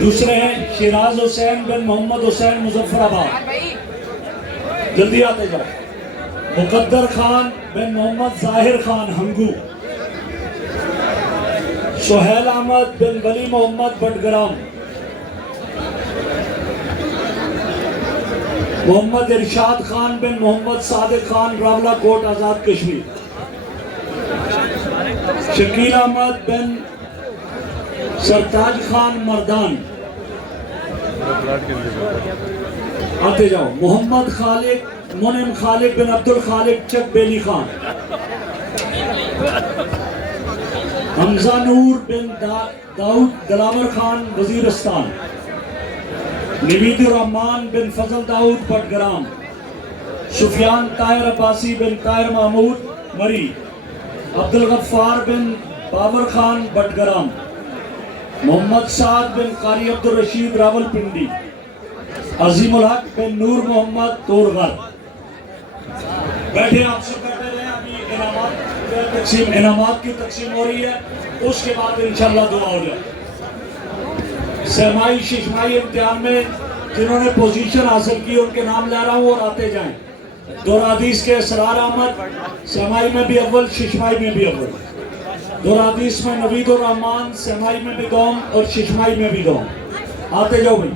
दूसरे हैं शिराज हुसैन बिन मोहम्मद हुसैन मुजफ्फराबाद, जल्दी आते जाओ। मुकद्दर खान बिन मोहम्मद जाहिर खान हंगू, सुहेल अहमद बिन वली मोहम्मद बटग्राम, मोहम्मद इरशाद खान बिन मोहम्मद सादिक खान रावलाकोट आजाद कश्मीर, शकील अहमद बिन सरताज खान मर्दान, आते जाओ। मोहम्मद खालिक मुनिम खालिक बिन अब्दुल खालिक चक बेली खान, हमजा नूर बिन दाऊद दलावर खान वजीरिस्तान, नवीदुर रहमान बिन फजल दाऊद बटग्राम, सुफियान ताहिर अब्बासी बिन ताहिर महमूद मरी, अब्दुल गफ्फार बिन बाबर खान बटग्राम, मोहम्मद साद बिन कारी अब्दुल रशीद रावलपिंडी, अजीमुल हक बिन नूर मोहम्मद तोरगर। बैठे, आप सब बैठे रहे। अभी इनामात की तकसीम हो रही है, उसके बाद इंशाल्लाह दुआ हो जाए। सहमाई शिशमाई इम्तिहान में जिन्होंने पोजीशन हासिल की उनके नाम ले रहा हूँ और आते जाएं। दोरादीस के असरार अहमद, सहमाई में भी अव्वल, शिशमाई में भी अव्वल। दोरादीस में नवीदुर रहमान, सहमाई में भी दौम और शिशमाई में भी दौम। आते जाओ भाई।